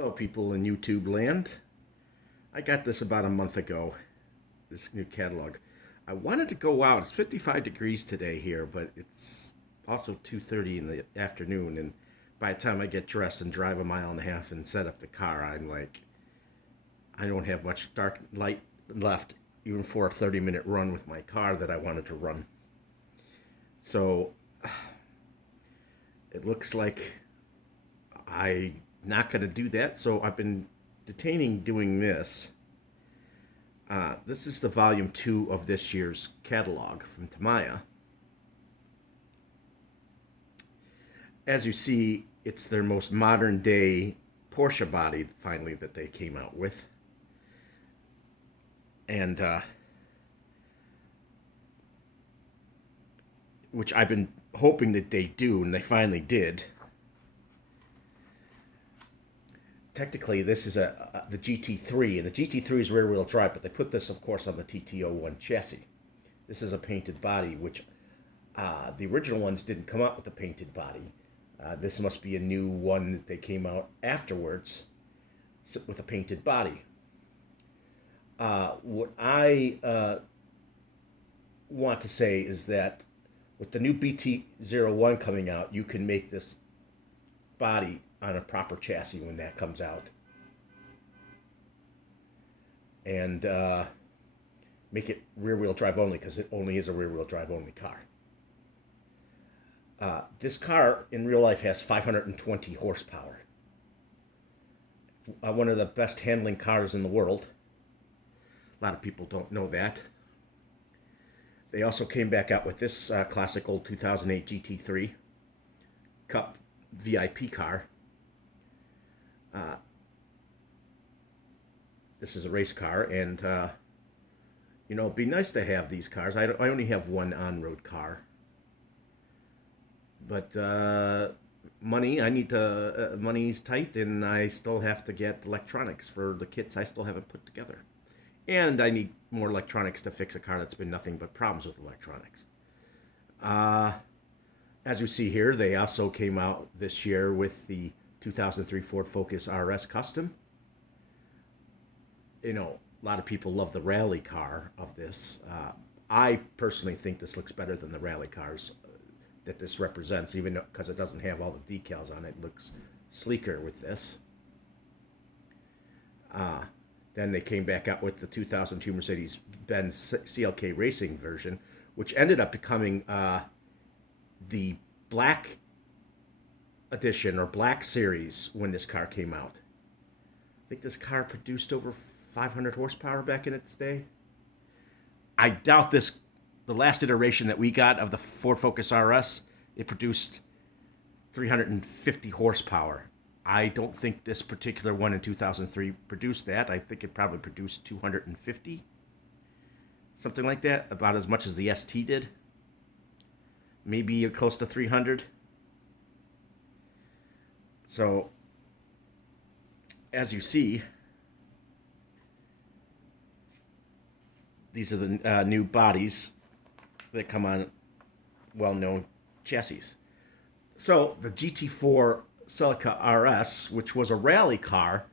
Hello, people in YouTube land. I got this about a month ago, this new catalog. I wanted to go out. It's 55 degrees today here, but it's also 2:30 in the afternoon. And by the time I get dressed and drive a mile and a half and set up the car, I'm like, I don't have much dark light left, even for a 30-minute run with my car that I wanted to run. So it looks like I'm not going to do that. So I've been detaining doing this. This is the volume 2 of this year's catalog from Tamiya. As you see, it's their most modern day Porsche body finally that they came out with. And which I've been hoping that they do, and they finally did. Technically, this is the GT3, and the GT3 is rear-wheel drive, but they put this, of course, on the TT01 chassis. This is a painted body, which the original ones didn't come out with the painted body. This must be a new one that they came out afterwards with a painted body. What I want to say is that with the new BT01 coming out, you can make this body on a proper chassis when that comes out, and make it rear-wheel drive only, because it only is a rear-wheel drive only car. This car in real life has 520 horsepower. One of the best handling cars in the world. A lot of people don't know that. They also came back out with this classic old 2008 GT3 Cup VIP car. This is a race car, and it'd be nice to have these cars. I only have one on-road car, but money's tight, and I still have to get electronics for the kits I still haven't put together, and I need more electronics to fix a car that's been nothing but problems with electronics. As you see here, they also came out this year with the 2003 Ford Focus RS Custom. A lot of people love the rally car of this. I personally think this looks better than the rally cars that this represents, even because it doesn't have all the decals on it. It looks sleeker with this. Then they came back out with the 2002 Mercedes-Benz CLK Racing version, which ended up becoming the black edition or black series when this car came out. I think this car produced over 500 horsepower back in its day. I doubt the last iteration that we got of the Ford Focus RS, it produced 350 horsepower. I don't think this particular one in 2003 produced that. I think it probably produced 250. Something like that, about as much as the ST did. Maybe close to 300. So, as you see, these are the new bodies that come on well-known chassis. So, the GT4 Celica RS, which was a rally car,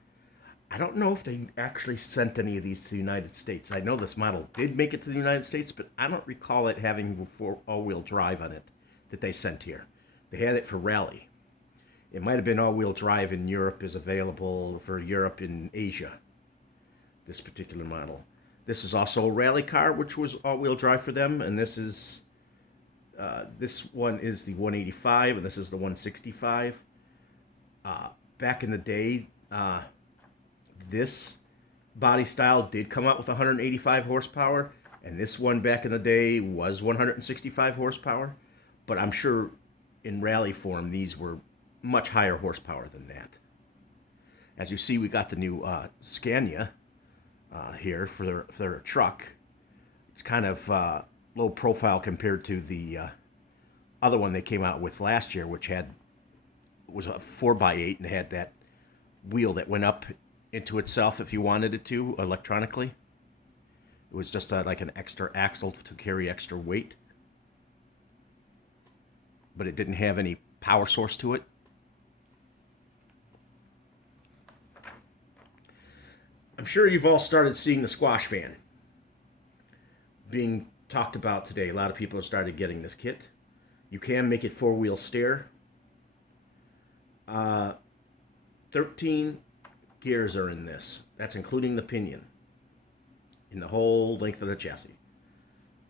I don't know if they actually sent any of these to the United States. I know this model did make it to the United States, but I don't recall it having all-wheel drive on it that they sent here. They had it for rally. It might have been all-wheel drive in Europe, is available for Europe and Asia, this particular model. This is also a rally car, which was all-wheel drive for them, and this one is the 185, and this is the 165. Back in the day, this body style did come out with 185 horsepower, and this one back in the day was 165 horsepower, but I'm sure in rally form these were much higher horsepower than that. As you see, we got the new Scania here for their truck. It's kind of low profile compared to the other one they came out with last year, which was a 4x8 and had that wheel that went up into itself if you wanted it to electronically. It was just like an extra axle to carry extra weight, but it didn't have any power source to it. sure you've all started seeing the squash fan being talked about today. A lot of people have started getting this kit. You can make it four-wheel steer. 13 gears are in this. That's including the pinion in the whole length of the chassis.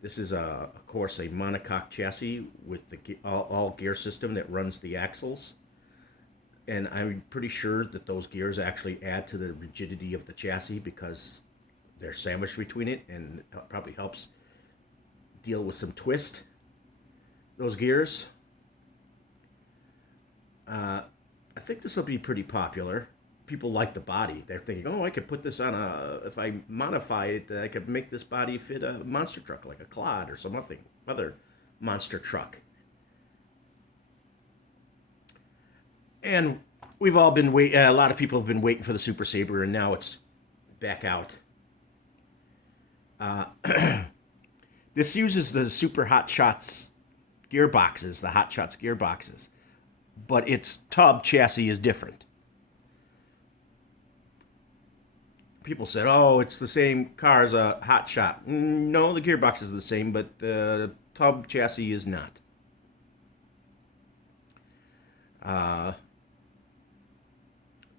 This is, of course, a monocoque chassis with the all gear system that runs the axles. And I'm pretty sure that those gears actually add to the rigidity of the chassis because they're sandwiched between it, and it probably helps deal with some twist, those gears. I think this will be pretty popular. People like the body. They're thinking, oh, I could put this on if I modify it, I could make this body fit a monster truck like a Clod or some other monster truck. And we've all been a lot of people have been waiting for the Super Sabre, and now it's back out. This uses the Super Hot Shots gearboxes, the Hot Shots gearboxes, but its tub chassis is different. People said, oh, it's the same car as a Hot Shot. No, the gearbox is the same, but the tub chassis is not.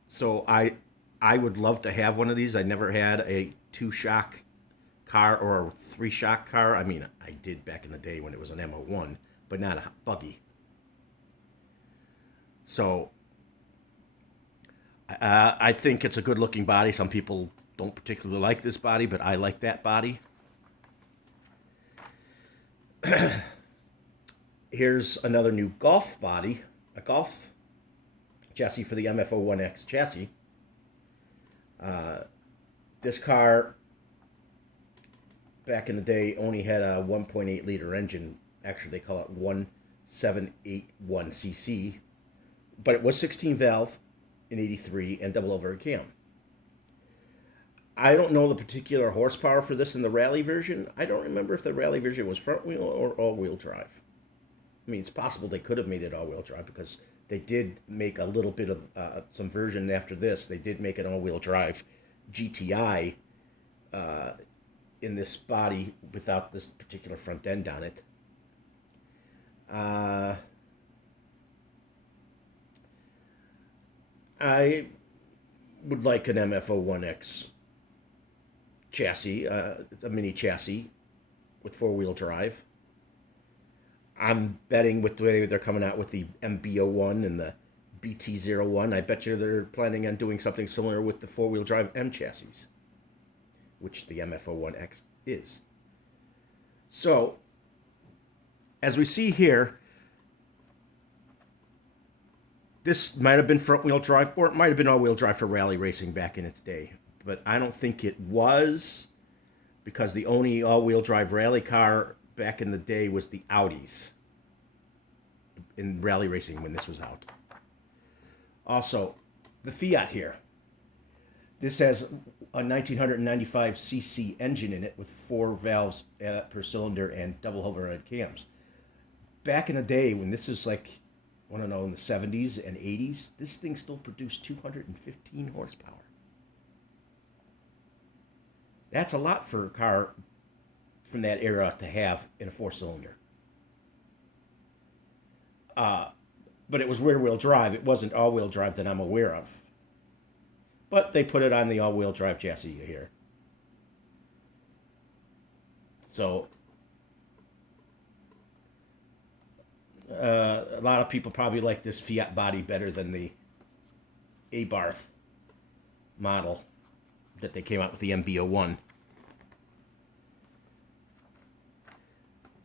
So I would love to have one of these. I never had a 2-shock car or a 3-shock car. I mean, I did back in the day when it was an M01, but not a buggy. So I think it's a good-looking body. Some people don't particularly like this body, but I like that body. Here's another new Golf body, a Golf chassis for the MF-01X chassis. This car, back in the day, only had a 1.8 liter engine. Actually, they call it 1781cc, but it was 16 valve in 83 and double overhead cam. I don't know the particular horsepower for this in the rally version. I don't remember if the rally version was front wheel or all-wheel drive. I mean, it's possible they could have made it all-wheel drive because they did make a little bit of some version after this. They did make an all-wheel drive GTI in this body without this particular front end on it. I would like an MF-01X chassis. It's a mini chassis with four-wheel drive. I'm betting with the way they're coming out with the MB-01 and the BT-01, I bet you they're planning on doing something similar with the four-wheel drive M chassis, which the MF-01X is. So, as we see here, this might have been front-wheel drive, or it might have been all-wheel drive for rally racing back in its day. But I don't think it was, because the only all-wheel drive rally car back in the day was the Audis in rally racing when this was out. Also, the Fiat here. This has a 1995cc engine in it with 4 valves per cylinder and double overhead cams. Back in the day when this is like, I don't know, in the 70s and 80s, this thing still produced 215 horsepower. That's a lot for a car from that era to have in a 4-cylinder. But it was rear-wheel drive. It wasn't all-wheel drive that I'm aware of. But they put it on the all-wheel drive chassis here. So, a lot of people probably like this Fiat body better than the Abarth model that they came out with the MB-01.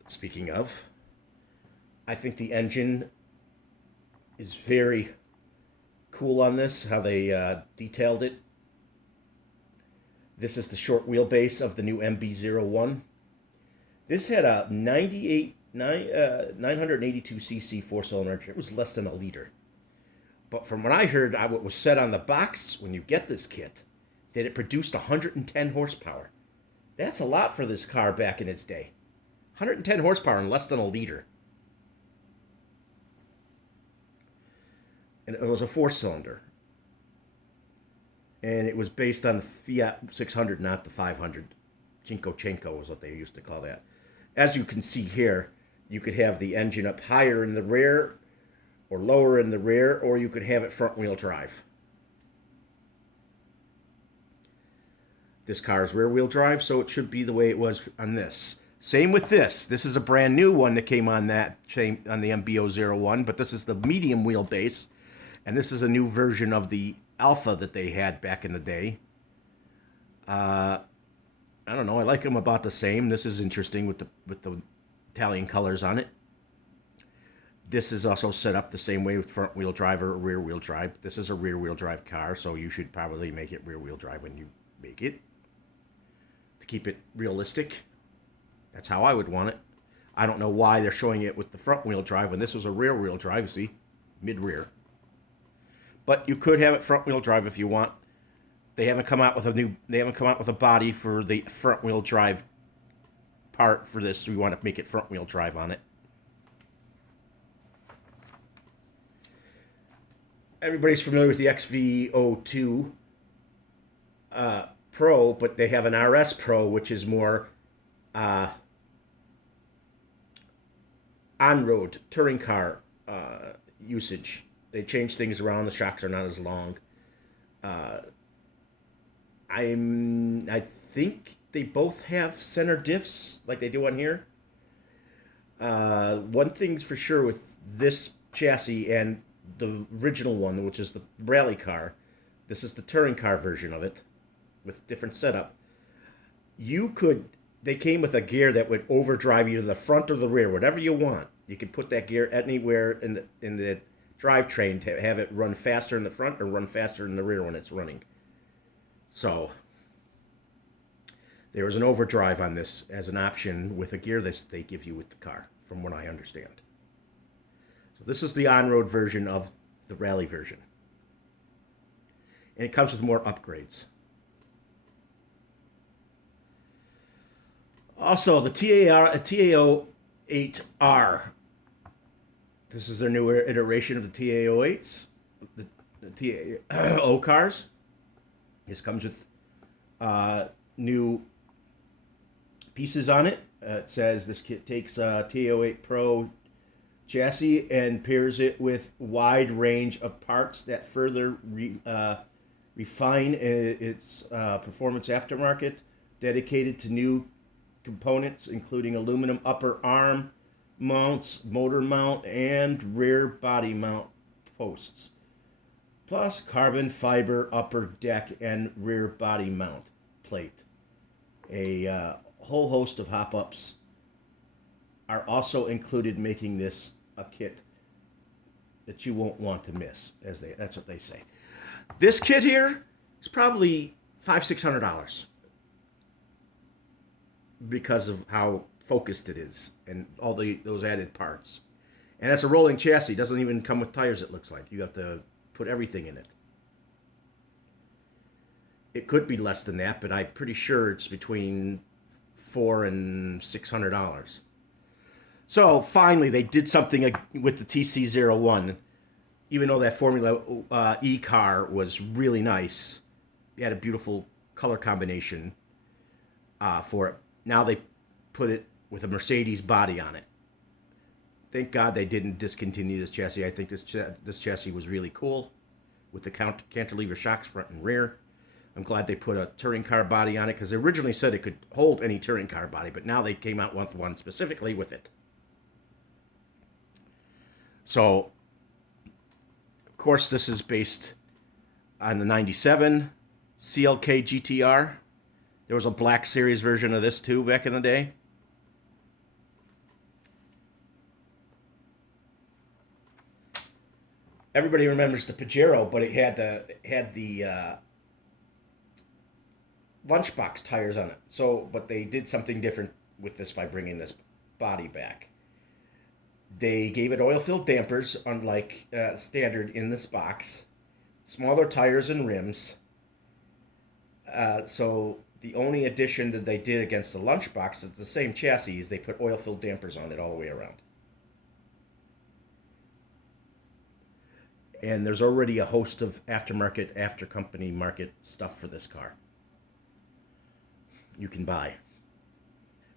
Speaking of, I think the engine is very cool on this, how they detailed it. This is the short wheelbase of the new MB-01. This had a 982cc 4-cylinder engine. It was less than a liter. But from what I heard, what was said on the box when you get this kit, that it produced 110 horsepower. That's a lot for this car back in its day. 110 horsepower in less than a liter. And it was a 4-cylinder. and it was based on the Fiat 600, not the 500. Chinko is what they used to call that. As you can see here, you could have the engine up higher in the rear or lower in the rear, or you could have it front wheel drive. This car is rear wheel drive, so it should be the way it was on this. Same with this. This is a brand new one that came on that on the MB-01, but this is the medium wheelbase, and this is a new version of the Alpha that they had back in the day. I don't know. I like them about the same. This is interesting with the Italian colors on it. This is also set up the same way with front wheel drive or rear wheel drive. This is a rear wheel drive car, so you should probably make it rear wheel drive when you make it, to keep it realistic. That's how I would want it. I don't know why they're showing it with the front wheel drive when this was a rear wheel drive. See, mid rear. But you could have it front wheel drive if you want. They haven't come out with a body for the front wheel drive part for this. We want to make it front wheel drive on it. Everybody's familiar with the XV02 Pro, but they have an RS Pro, which is more on-road touring car usage. They change things around. The shocks are not as long. I think they both have center diffs like they do on here. One thing's for sure with this chassis and the original one, which is the rally car. This is the touring car version of it with different setup. They came with a gear that would overdrive you to the front or the rear, whatever you want. You could put that gear anywhere in the drivetrain to have it run faster in the front or run faster in the rear when it's running. So there was an overdrive on this as an option with a gear that they give you with the car, from what I understand. So this is the on-road version of the rally version. And it comes with more upgrades. Also, the TAO8R. This is their newer iteration of the TAO8s, the TAO cars. This comes with new pieces on it. It says this kit takes a TAO8 Pro chassis and pairs it with wide range of parts that further refine its performance aftermarket, dedicated to new components including aluminum upper arm mounts, motor mount, and rear body mount posts, plus carbon fiber upper deck and rear body mount plate. A whole host of hop-ups are also included, making this a kit that you won't want to miss. That's what they say. This kit here is probably $500-$600 because of how focused it is and all those added parts. And that's a rolling chassis. It doesn't even come with tires, it looks like. You have to put everything in it. It could be less than that, but I'm pretty sure it's between $400 and $600. So finally, they did something with the TC01. Even though that Formula E car was really nice, they had a beautiful color combination for it. Now they put it with a Mercedes body on it. Thank God they didn't discontinue this chassis. I think this chassis was really cool with the cantilever shocks front and rear. I'm glad they put a touring car body on it, because they originally said it could hold any touring car body, but now they came out with one specifically with it. So, of course, this is based on the 97 CLK GTR. There was a Black Series version of this too back in the day. Everybody remembers the Pajero, but it had the lunchbox tires on it. So, but they did something different with this by bringing this body back. They gave it oil-filled dampers, unlike standard in this box. Smaller tires and rims. So the only addition that they did against the lunchbox is the same chassis. They put oil-filled dampers on it all the way around. And there's already a host of aftermarket, after company market stuff for this car you can buy.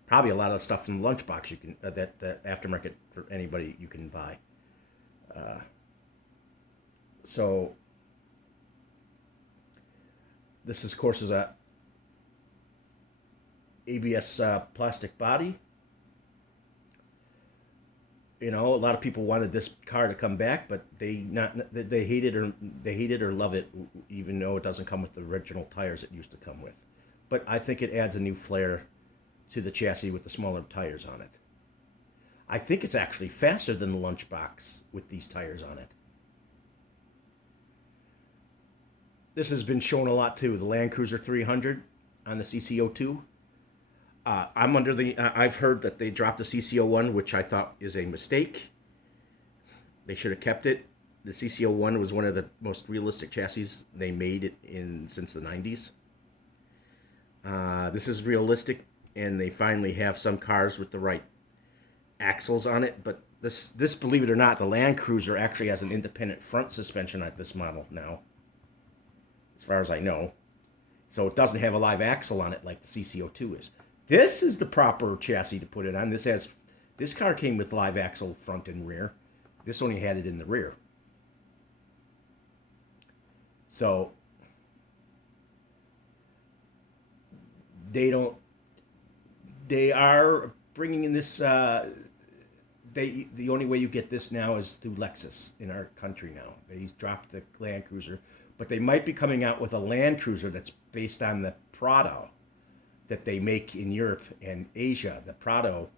Probably a lot of stuff from the lunchbox you can that aftermarket for anybody you can buy. Uh, so this, is, of course, is a ABS plastic body. You know, a lot of people wanted this car to come back, but they hate it, or love it, even though it doesn't come with the original tires it used to come with. But I think it adds a new flair to the chassis with the smaller tires on it. I think it's actually faster than the Lunchbox with these tires on it. This has been shown a lot too. The Land Cruiser 300 on the CC02. I've heard that they dropped the CC01, which I thought is a mistake. They should have kept it. The CC01 was one of the most realistic chassis they made since the 90s. This is realistic, and they finally have some cars with the right axles on it. But this, believe it or not, the Land Cruiser actually has an independent front suspension at this model now, as far as I know. So it doesn't have a live axle on it like the CC02 is. This is the proper chassis to put it on. This car came with live axle front and rear. This only had it in the rear. So they are bringing in this. The only way you get this now is through Lexus in our country now. They dropped the Land Cruiser, but they might be coming out with a Land Cruiser that's based on the Prado that they make in Europe and Asia. The Prado